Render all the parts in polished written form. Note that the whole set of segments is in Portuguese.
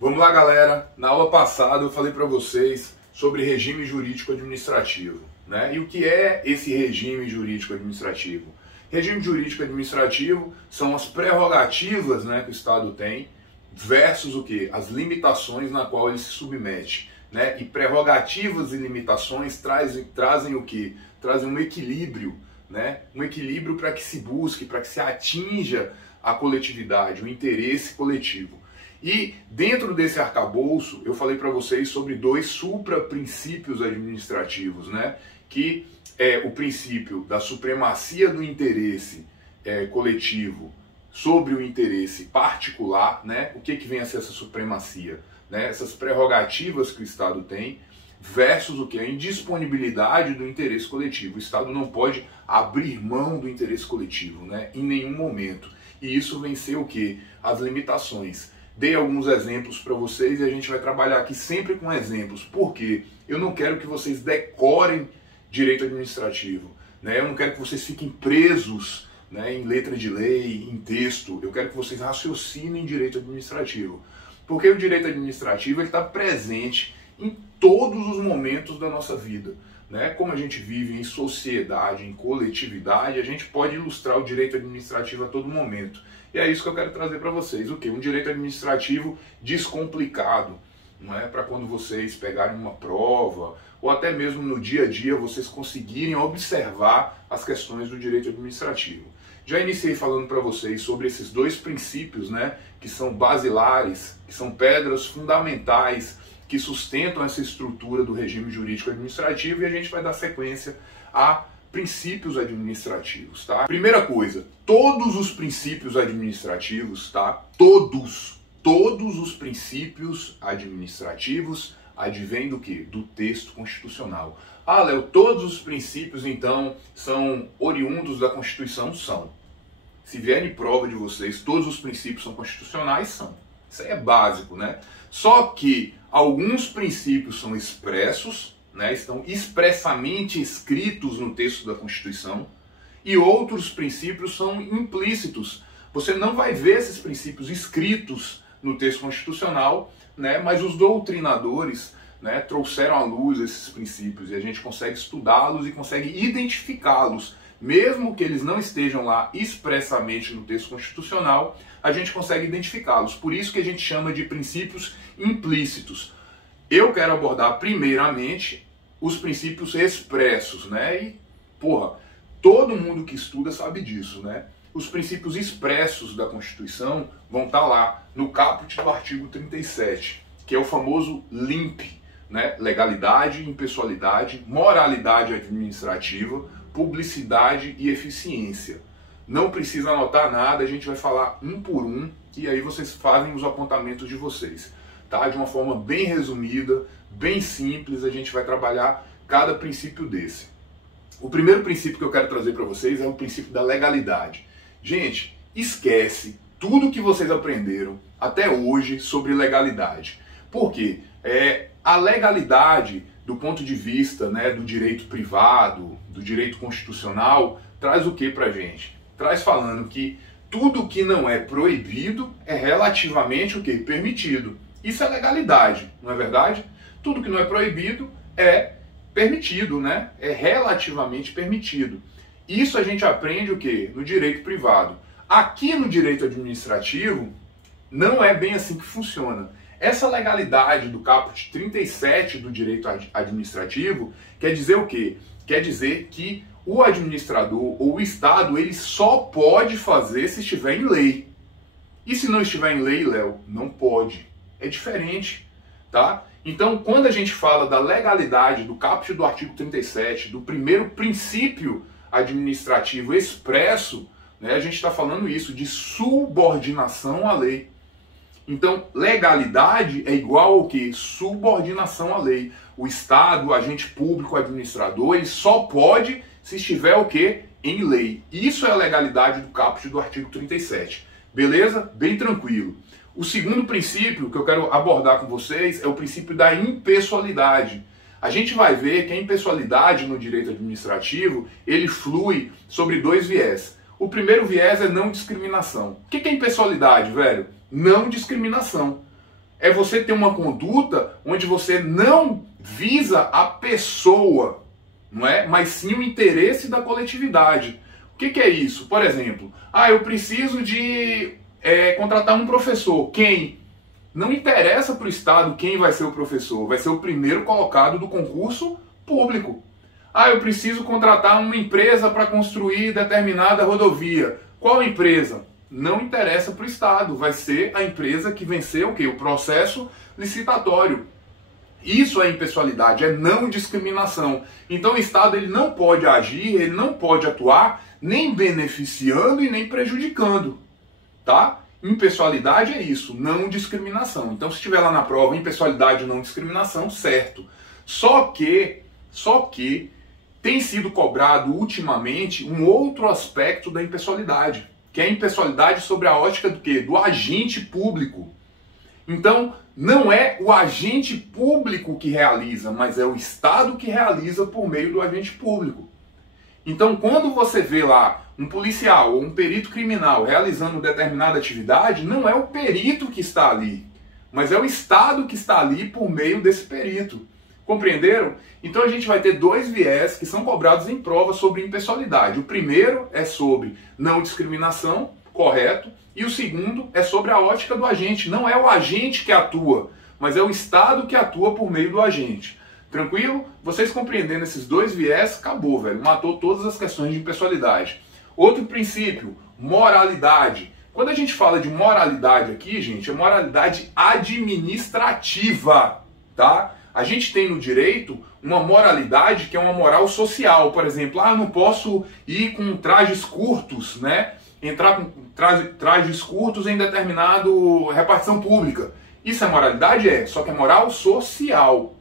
Vamos lá, galera. Na aula passada eu falei para vocês sobre regime jurídico administrativo, né? E o que é esse regime jurídico administrativo? Regime jurídico administrativo são as prerrogativas, né, que o Estado tem versus o que? As limitações na qual ele se submete, né? E prerrogativas e limitações trazem o que? Trazem um equilíbrio, né? Um equilíbrio para que se busque, para que se atinja a coletividade, o interesse coletivo. E dentro desse arcabouço, eu falei para vocês sobre dois supra-princípios administrativos, né? Que é o princípio da supremacia do interesse coletivo sobre o interesse particular, né? O que vem a ser essa supremacia? Né? Essas prerrogativas que o Estado tem versus o que? A indisponibilidade do interesse coletivo. O Estado não pode abrir mão do interesse coletivo, né? Em nenhum momento. E isso vem ser o que? As limitações. Dei alguns exemplos para vocês e a gente vai trabalhar aqui sempre com exemplos. Por quê? Eu não quero que vocês decorem direito administrativo, né? Eu não quero que vocês fiquem presos, né, em letra de lei, em texto. Eu quero que vocês raciocinem direito administrativo. Porque o direito administrativo está presente em todos os momentos da nossa vida, né? Como a gente vive em sociedade, em coletividade, a gente pode ilustrar o direito administrativo a todo momento. E é isso que eu quero trazer para vocês. O quê? Um direito administrativo descomplicado, não é? Para quando vocês pegarem uma prova, ou até mesmo no dia a dia, vocês conseguirem observar as questões do direito administrativo. Já iniciei falando para vocês sobre esses dois princípios, né, que são basilares, que são pedras fundamentais, que sustentam essa estrutura do regime jurídico administrativo, e a gente vai dar sequência a princípios administrativos, tá? Primeira coisa, todos os princípios administrativos, tá? Todos os princípios administrativos advêm do quê? Do texto constitucional. Ah, Léo, todos os princípios, então, são oriundos da Constituição? São. Se vier em prova de vocês, todos os princípios são constitucionais? São. Isso aí é básico, né? Só que alguns princípios são expressos, né, estão expressamente escritos no texto da Constituição, e outros princípios são implícitos. Você não vai ver esses princípios escritos no texto constitucional, né, mas os doutrinadores, né, trouxeram à luz esses princípios, e a gente consegue estudá-los e consegue identificá-los. Mesmo que eles não estejam lá expressamente no texto constitucional, a gente consegue identificá-los. Por isso que a gente chama de princípios implícitos. Eu quero abordar primeiramente os princípios expressos, né? E, todo mundo que estuda sabe disso, né? Os princípios expressos da Constituição vão estar lá no caput do artigo 37, que é o famoso LIMP, né? Legalidade, impessoalidade, moralidade administrativa, publicidade e eficiência. Não precisa anotar nada, a gente vai falar um por um e aí vocês fazem os apontamentos de vocês. Tá? De uma forma bem resumida, bem simples, a gente vai trabalhar cada princípio desse. O primeiro princípio que eu quero trazer para vocês é o princípio da legalidade. Gente, esquece tudo que vocês aprenderam até hoje sobre legalidade. Por quê? A legalidade, do ponto de vista, né, do direito privado, do direito constitucional, traz o que pra gente? Traz falando que tudo que não é proibido é relativamente o que? Permitido. Isso é legalidade, não é verdade? Tudo que não é proibido é permitido, né? É relativamente permitido. Isso a gente aprende o quê? No direito privado. Aqui no direito administrativo, não é bem assim que funciona. Essa legalidade do caput 37 do direito administrativo quer dizer o quê? Quer dizer que o administrador ou o Estado, ele só pode fazer se estiver em lei. E se não estiver em lei, Léo, não pode. É diferente, tá? Então, quando a gente fala da legalidade do caput do artigo 37, do primeiro princípio administrativo expresso, né, a gente está falando isso, de subordinação à lei. Então, legalidade é igual ao que? Subordinação à lei. O Estado, o agente público, o administrador, ele só pode se estiver o quê? Em lei. Isso é a legalidade do caput do artigo 37. Beleza? Bem tranquilo. O segundo princípio que eu quero abordar com vocês é o princípio da impessoalidade. A gente vai ver que a impessoalidade no direito administrativo, ele flui sobre dois viés. O primeiro viés é não discriminação. O que é impessoalidade, velho? Não discriminação. é você ter uma conduta onde você não visa a pessoa, não é? Mas sim o interesse da coletividade. O que é isso? Por exemplo, eu preciso de contratar um professor. Quem? Não interessa para o Estado quem vai ser o professor, vai ser o primeiro colocado do concurso público. Eu preciso contratar uma empresa para construir determinada rodovia. Qual empresa? Não interessa para o Estado, vai ser a empresa que vencer o quê? O processo licitatório. Isso é impessoalidade, é não discriminação. Então o Estado ele não pode agir, ele não pode atuar nem beneficiando e nem prejudicando, tá? Impessoalidade é isso, não discriminação. Então se estiver lá na prova impessoalidade e não discriminação, certo. Só que tem sido cobrado ultimamente um outro aspecto da impessoalidade, que é a impessoalidade sobre a ótica do quê? Do agente público. Então, não é o agente público que realiza, mas é o Estado que realiza por meio do agente público. Então, quando você vê lá um policial ou um perito criminal realizando determinada atividade, não é o perito que está ali, mas é o Estado que está ali por meio desse perito. Compreenderam? Então a gente vai ter dois viés que são cobrados em prova sobre impessoalidade. O primeiro é sobre não discriminação, correto? E o segundo é sobre a ótica do agente. Não é o agente que atua, mas é o Estado que atua por meio do agente. Tranquilo? Vocês compreendendo esses dois viés, acabou, velho. Matou todas as questões de impessoalidade. Outro princípio, moralidade. Quando a gente fala de moralidade aqui, gente, é moralidade administrativa, tá? A gente tem no direito uma moralidade que é uma moral social. Por exemplo, eu não posso ir com trajes curtos, né? Entrar com trajes curtos em determinado repartição pública. Isso é moralidade? É, só que é moral social,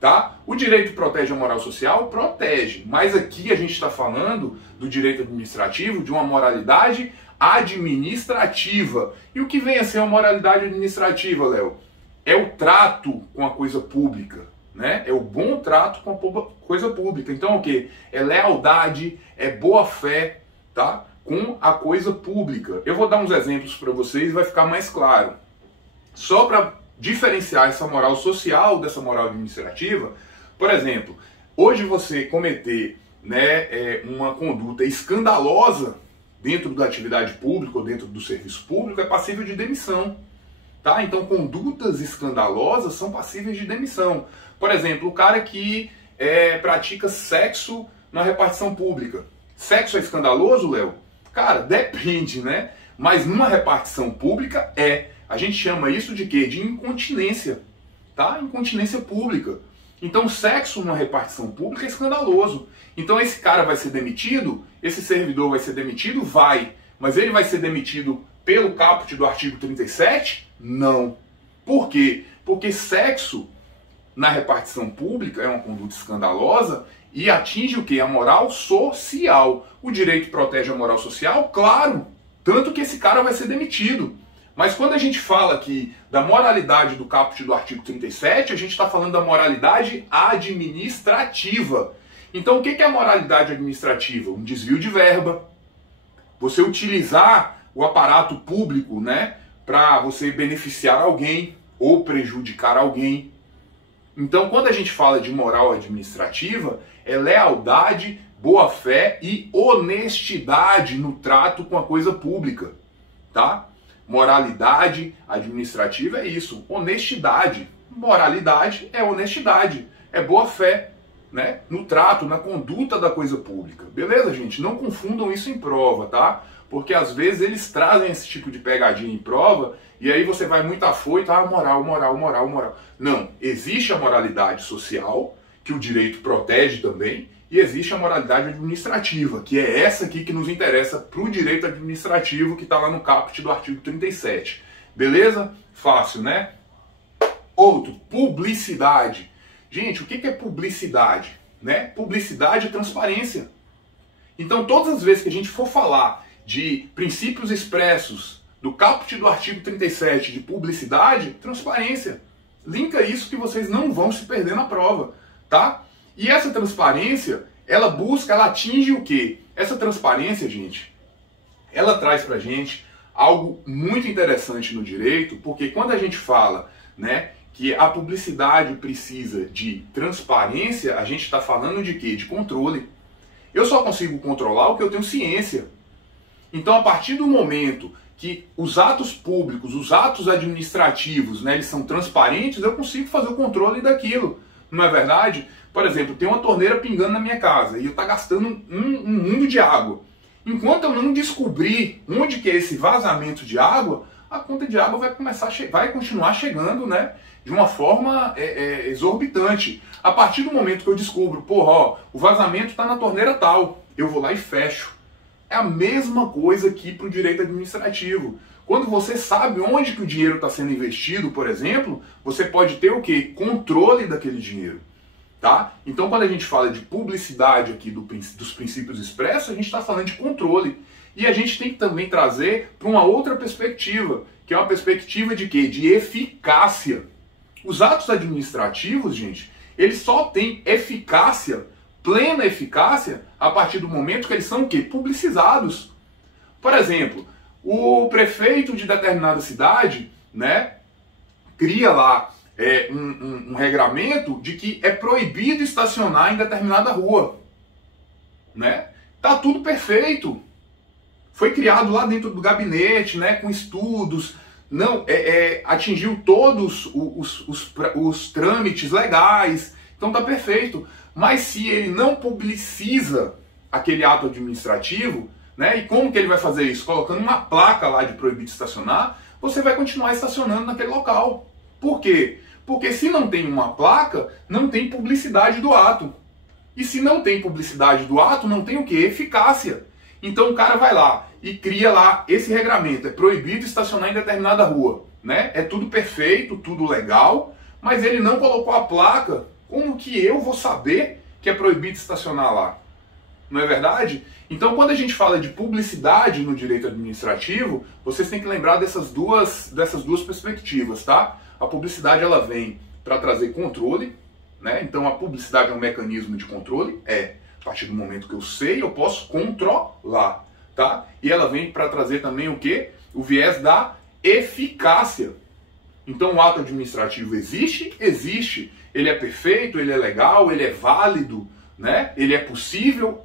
tá? O direito protege a moral social? Protege. Mas aqui a gente está falando do direito administrativo, de uma moralidade administrativa. E o que vem a ser a moralidade administrativa, Léo? É o trato com a coisa pública, né? É o bom trato com a coisa pública. Então o quê? É lealdade, é boa fé, tá? Com a coisa pública. Eu vou dar uns exemplos para vocês e vai ficar mais claro. Só para diferenciar essa moral social dessa moral administrativa, por exemplo, hoje você cometer, né, uma conduta escandalosa dentro da atividade pública ou dentro do serviço público é passível de demissão. Tá? Então, condutas escandalosas são passíveis de demissão. Por exemplo, o cara que pratica sexo na repartição pública. Sexo é escandaloso, Léo? Cara, depende, né? Mas numa repartição pública A gente chama isso de quê? De incontinência. Tá? Incontinência pública. Então, sexo numa repartição pública é escandaloso. Então, esse cara vai ser demitido? Esse servidor vai ser demitido? Vai. Mas ele vai ser demitido pelo caput do artigo 37? Não. Por quê? Porque sexo na repartição pública é uma conduta escandalosa e atinge o quê? A moral social. O direito protege a moral social? Claro. Tanto que esse cara vai ser demitido. Mas quando a gente fala aqui da moralidade do caput do artigo 37, a gente está falando da moralidade administrativa. Então o que é a moralidade administrativa? Um desvio de verba. Você utilizar o aparato público, né, para você beneficiar alguém ou prejudicar alguém. Então, quando a gente fala de moral administrativa, é lealdade, boa-fé e honestidade no trato com a coisa pública, tá? Moralidade administrativa é isso, honestidade. Moralidade é honestidade, é boa-fé, né, no trato, na conduta da coisa pública. Beleza, gente? Não confundam isso em prova, tá? Porque às vezes eles trazem esse tipo de pegadinha em prova e aí você vai muito afoito, moral. Não, existe a moralidade social, que o direito protege também, e existe a moralidade administrativa, que é essa aqui que nos interessa para o direito administrativo, que está lá no caput do artigo 37. Beleza? Fácil, né? Outro, publicidade. Gente, o que é publicidade? Né? Publicidade é transparência. Então, todas as vezes que a gente for falar de princípios expressos do caput do artigo 37 de publicidade, transparência. Linka isso que vocês não vão se perder na prova, tá? E essa transparência, ela atinge o quê? Essa transparência, gente, ela traz pra gente algo muito interessante no direito, porque quando a gente fala né, que a publicidade precisa de transparência, a gente está falando de quê? De controle. Eu só consigo controlar o que eu tenho ciência. Então, a partir do momento que os atos públicos, os atos administrativos, né, eles são transparentes, eu consigo fazer o controle daquilo. Não é verdade? Por exemplo, tem uma torneira pingando na minha casa e eu estou gastando um mundo de água. Enquanto eu não descobrir onde que é esse vazamento de água, a conta de água vai continuar chegando, né, de uma forma exorbitante. A partir do momento que eu descubro, porra, ó, o vazamento está na torneira tal, eu vou lá e fecho. É a mesma coisa aqui para o direito administrativo. Quando você sabe onde que o dinheiro está sendo investido, por exemplo, você pode ter o quê? Controle daquele dinheiro. Tá? Então, quando a gente fala de publicidade aqui dos princípios expressos, a gente está falando de controle. E a gente tem que também trazer para uma outra perspectiva, que é uma perspectiva de quê? De eficácia. Os atos administrativos, gente, eles só têm eficácia, plena eficácia, a partir do momento que eles são o quê? Publicizados. Por exemplo, o prefeito de determinada cidade, né, cria lá um regramento de que é proibido estacionar em determinada rua. Né? Tá tudo perfeito. Foi criado lá dentro do gabinete, né, com estudos, não atingiu todos os trâmites legais, então tá perfeito. Mas se ele não publiciza aquele ato administrativo, né, e como que ele vai fazer isso? Colocando uma placa lá de proibido estacionar, você vai continuar estacionando naquele local. Por quê? Porque se não tem uma placa, não tem publicidade do ato. E se não tem publicidade do ato, não tem o quê? Eficácia. Então o cara vai lá e cria lá esse regramento, é proibido estacionar em determinada rua, né? É tudo perfeito, tudo legal, mas ele não colocou a placa. Como que eu vou saber que é proibido estacionar lá? Não é verdade? Então, quando a gente fala de publicidade no direito administrativo, vocês têm que lembrar dessas duas perspectivas, tá? A publicidade, ela vem para trazer controle, né? Então, a publicidade é um mecanismo de controle, a partir do momento que eu sei, eu posso controlar, tá? E ela vem para trazer também o quê? O viés da eficácia. Então, o ato administrativo existe? Existe. Ele é perfeito, ele é legal, ele é válido, né? Ele é possível?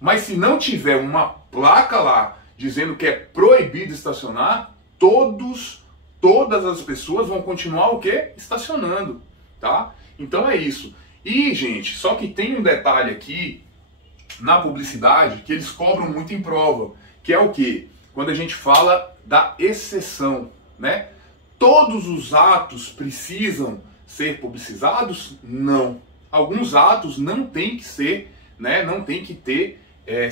Mas se não tiver uma placa lá dizendo que é proibido estacionar, todas as pessoas vão continuar o quê? Estacionando, tá? Então é isso. E, gente, só que tem um detalhe aqui na publicidade que eles cobram muito em prova, que é o quê? Quando a gente fala da exceção, né? Todos os atos precisam ser publicizados? Não. Alguns atos não tem que ser, né? Não tem que ter,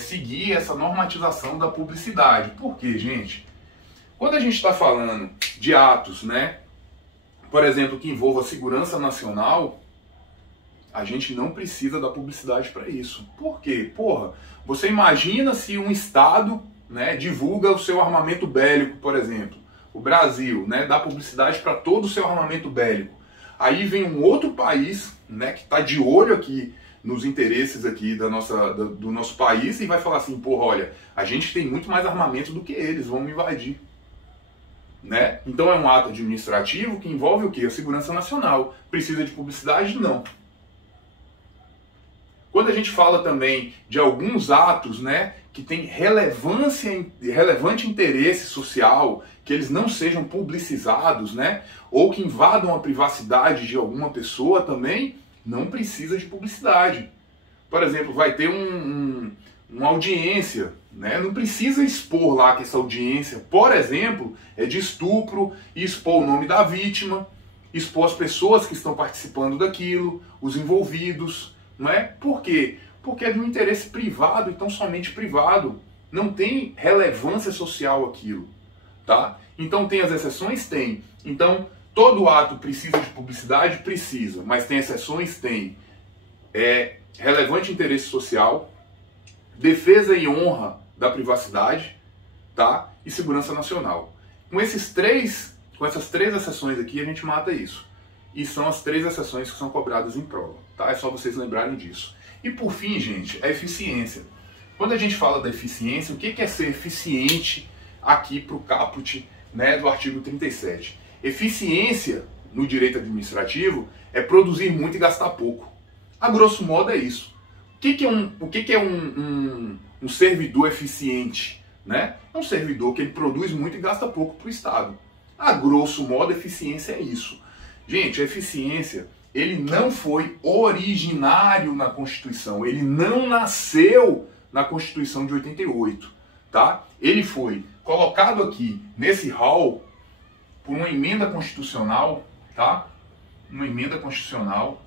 seguir essa normatização da publicidade. Por quê, gente? Quando a gente está falando de atos, né? Por exemplo, que envolva a segurança nacional, a gente não precisa da publicidade para isso. Por quê? Porra, você imagina se um Estado, né, divulga o seu armamento bélico, por exemplo. O Brasil, né, dá publicidade para todo o seu armamento bélico. Aí vem um outro país, né, que está de olho aqui nos interesses aqui do nosso país e vai falar assim, porra, olha, a gente tem muito mais armamento do que eles, vamos invadir. Né? Então é um ato administrativo que envolve o quê? A segurança nacional. Precisa de publicidade? Não. Quando a gente fala também de alguns atos, né, que têm relevante interesse social, que eles não sejam publicizados, né, ou que invadam a privacidade de alguma pessoa também, não precisa de publicidade. Por exemplo, vai ter uma audiência, né? Não precisa expor lá que essa audiência, por exemplo, é de estupro, e expor o nome da vítima, expor as pessoas que estão participando daquilo, os envolvidos, não é? Por quê? Porque é de um interesse privado, então somente privado. Não tem relevância social aquilo, tá? Então tem as exceções? Tem. Então todo ato precisa de publicidade? Precisa. Mas tem exceções? Tem. Relevante interesse social, defesa e honra da privacidade, tá? E segurança nacional. Com essas três exceções aqui, a gente mata isso. E são as 3 exceções que são cobradas em prova, tá? É só vocês lembrarem disso. E por fim, gente, a eficiência. Quando a gente fala da eficiência, o que é ser eficiente aqui para o caput, né, do artigo 37? Eficiência no direito administrativo é produzir muito e gastar pouco. A grosso modo é isso. O que é um servidor eficiente? Né? É um servidor que ele produz muito e gasta pouco para o Estado. A grosso modo, eficiência é isso. Gente, a eficiência, ele não foi originário na Constituição, ele não nasceu na Constituição de 88, tá? Ele foi colocado aqui nesse hall por uma emenda constitucional, tá? Uma emenda constitucional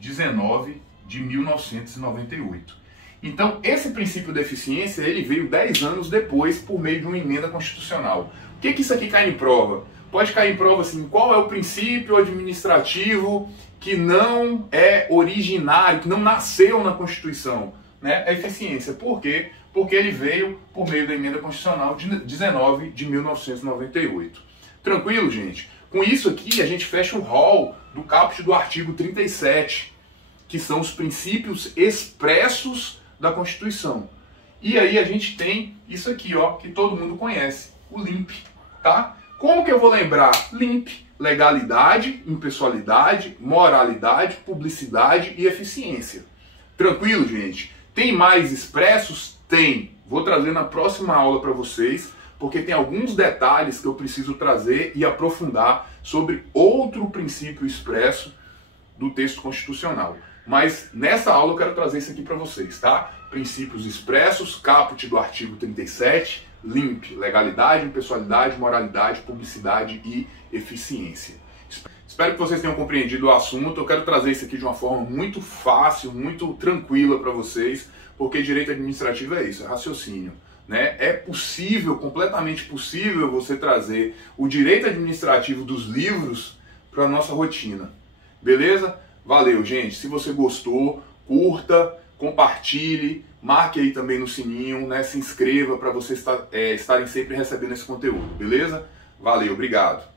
19 de 1998. Então, esse princípio da eficiência, ele veio 10 anos depois por meio de uma emenda constitucional. O que isso aqui cai em prova? Pode cair em prova assim, qual é o princípio administrativo que não é originário, que não nasceu na Constituição? Né? A eficiência. Por quê? Porque ele veio por meio da emenda constitucional de 19 de 1998. Tranquilo, gente? Com isso aqui, a gente fecha o rol do caput do artigo 37, que são os princípios expressos da Constituição. E aí a gente tem isso aqui, ó, que todo mundo conhece, o LIMP, tá? Como que eu vou lembrar? LIMP, legalidade, impessoalidade, moralidade, publicidade e eficiência. Tranquilo, gente? Tem mais expressos? Tem. Vou trazer na próxima aula para vocês, porque tem alguns detalhes que eu preciso trazer e aprofundar sobre outro princípio expresso do texto constitucional. Mas nessa aula eu quero trazer isso aqui para vocês, tá? Princípios expressos, caput do artigo 37, LIMP, legalidade, impessoalidade, moralidade, publicidade e eficiência. Espero que vocês tenham compreendido o assunto. Eu quero trazer isso aqui de uma forma muito fácil, muito tranquila para vocês, porque direito administrativo é isso, é raciocínio. Né? É possível, completamente possível, você trazer o direito administrativo dos livros para a nossa rotina. Beleza? Valeu, gente. Se você gostou, curta, compartilhe, marque aí também no sininho, né? Se inscreva para vocês estarem sempre recebendo esse conteúdo. Beleza? Valeu, obrigado.